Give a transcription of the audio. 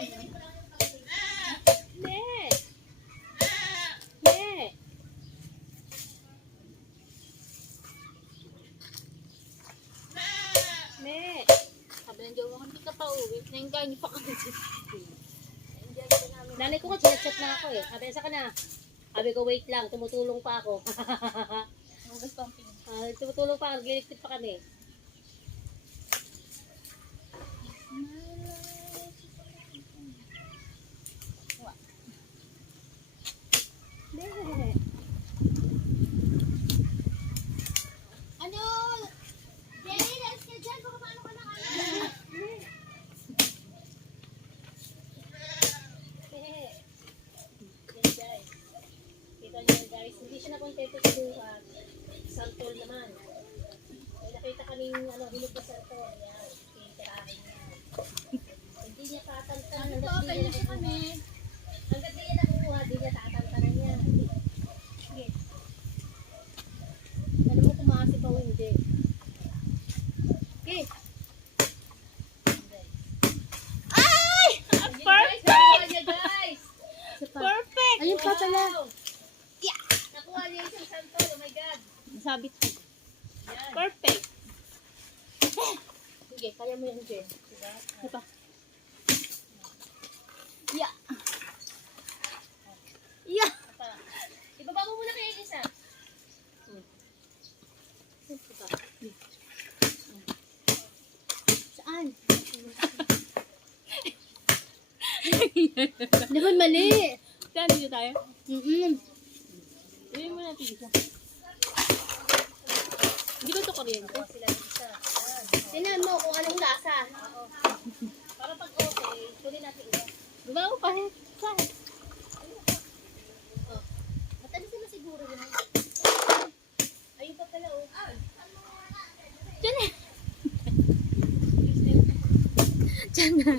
Sabi ng jowa ko, hindi ka pa uwi. Nainggan pa kami. Nanay ko nga, chinachat na ako eh. Sabi, saan ka na? Sabi ko, wait lang, tumutulong pa ako. Hugas pa ang pingin. Tumutulong pa, nag-electric pa kami. Ano? Jenny, let's get dyan. Baka paano ka na kaya? Kita niyo guys, hindi siya nakontento sa buhat. Santol naman. May nakita kaming hinog na santol. Yan, titirahin niya. Hindi niya tatantan. Hanggat di niya nakukuha, di niya tatantanan niya. Sige. Alam mo kumakasip ako hindi. Okay. Ay! Perfect! Nakuha niya guys! Perfect! Ayun pa pala. Yeah! Nakuha niya yung santol. Oh my God. Sabit ko. Yan. Perfect! Sige, kaya mo yan, Jen. Diba? Diba? Yeah! Yeah! Ibaba mo muna kayo isa. Diba? Saan? Naman mali. Saan dito tayo? Iwi mo natin isa. Hindi ko ito kuryente. Sila yung isa. Tingnan mo kung anong lasa. Para pag okay, kunin natin isa. Diba ako kahit? Saan? Matamis na siguro yun. Ayun pa pala oh. Diyan eh. Diyan na.